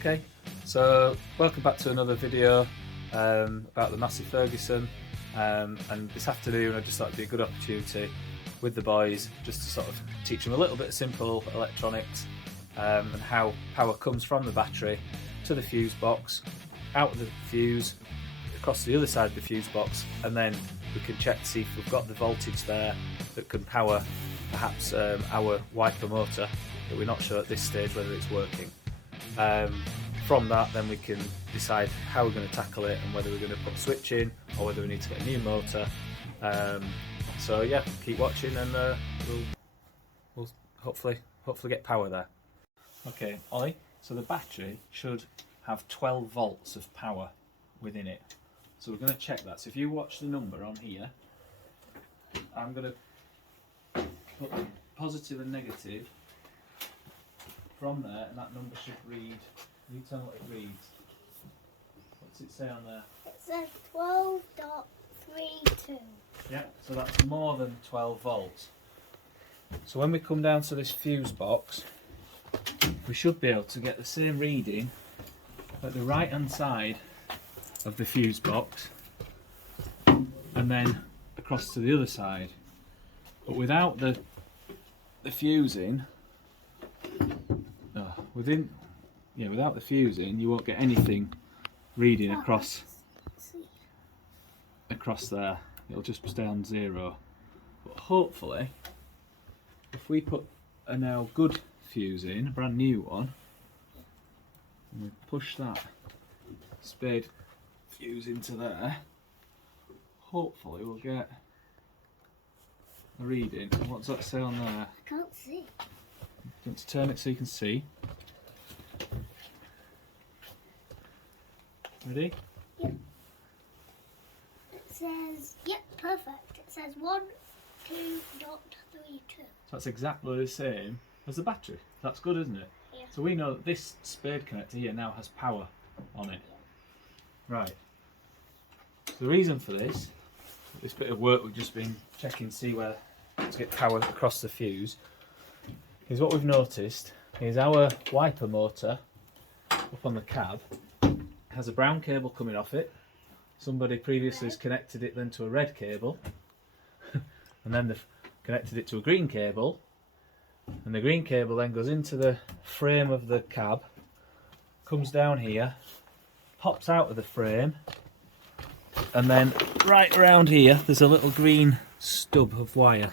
Okay, so welcome back to another video about the Massey Ferguson, and this afternoon I just thought it'd be a good opportunity with the boys just to sort of teach them a little bit of simple electronics and how power comes from the battery to the fuse box, out of the fuse, across the other side of the fuse box, and then we can check to see if we've got the voltage there that can power perhaps our wiper motor that we're not sure at this stage whether it's working. From that then we can decide how we're going to tackle it and whether we're going to put a switch in or whether we need to get a new motor. So yeah, keep watching and we'll hopefully get power there. Okay, Ollie, so the battery should have 12 volts of power within it. So we're going to check that. So if you watch the number on here, I'm going to put the positive and negative from there, and that number should read, you tell me what it reads. What's it say on there? It says 12.32. Yeah, so that's more than 12 volts. So when we come down to this fuse box, we should be able to get the same reading at the right hand side of the fuse box and then across to the other side. But without the fusing, without the fusing, you won't get anything reading across there. It'll just stay on zero. But hopefully, if we put a now good fuse in, a brand new one, and we push that spade fuse into there, hopefully we'll get a reading. What's that say on there? I can't see. You want to turn it so you can see? Ready? Yep. It says, yep, perfect. It says 12.32. So that's exactly the same as the battery. That's good, isn't it? Yeah. So we know that this spade connector here now has power on it. Right. The reason for this bit of work we've just been checking to see where to get power across the fuse, is what we've noticed is our wiper motor up on the cab has a brown cable coming off it. Somebody previously has connected it then to a red cable and then they've connected it to a green cable, and the green cable then goes into the frame of the cab, comes down here, pops out of the frame, and then right around here there's a little green stub of wire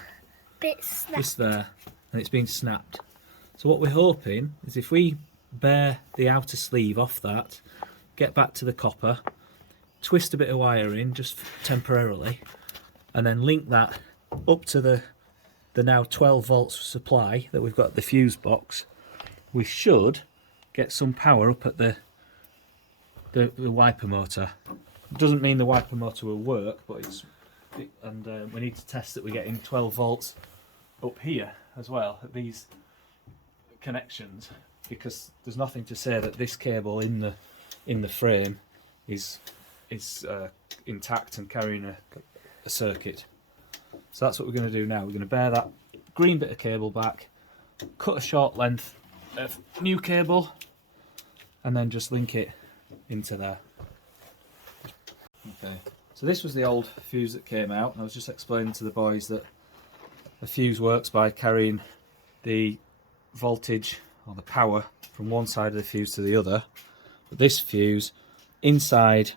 just there, and it's been snapped. So what we're hoping is if we bare the outer sleeve off that, get back to the copper, twist a bit of wire in just temporarily, and then link that up to the now 12 volts supply that we've got at the fuse box, we should get some power up at the wiper motor. It doesn't mean the wiper motor will work, but we need to test that we're getting 12 volts up here as well at these connections, because there's nothing to say that this cable in the frame is intact and carrying a circuit. So that's what we're going to do now. We're going to bare that green bit of cable back, cut a short length of new cable, and then just link it into there. Okay, so this was the old fuse that came out, and I was just explaining to the boys that the fuse works by carrying the voltage or the power from one side of the fuse to the other, but this fuse inside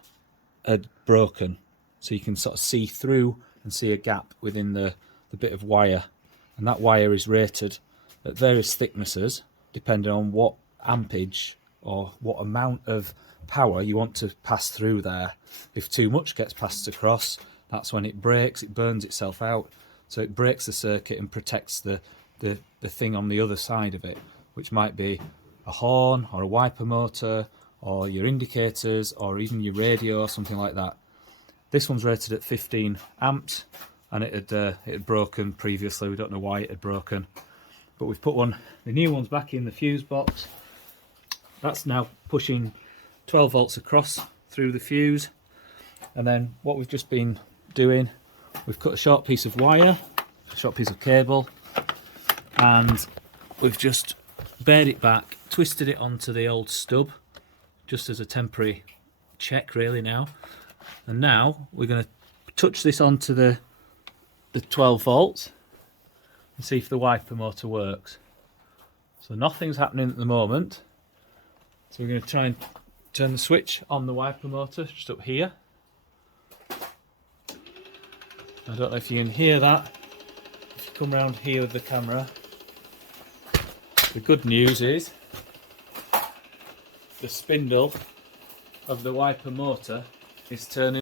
had broken, so you can sort of see through and see a gap within the bit of wire, and that wire is rated at various thicknesses depending on what ampage or what amount of power you want to pass through there. If too much gets passed across, that's when it breaks, it burns itself out, so it breaks the circuit and protects the thing on the other side of it, which might be a horn or a wiper motor or your indicators or even your radio or something like that. This one's rated at 15 amps and it had broken previously. We don't know why it had broken, but we've put the new one's back in the fuse box. That's now pushing 12 volts across through the fuse, and then what we've just been doing, we've cut a short piece of wire, a short piece of cable, and we've just bared it back, twisted it onto the old stub, just as a temporary check really now. And now we're going to touch this onto the 12 volts and see if the wiper motor works. So nothing's happening at the moment. So we're going to try and turn the switch on the wiper motor just up here. I don't know if you can hear that. If you come around here with the camera. The good news is the spindle of the wiper motor is turning.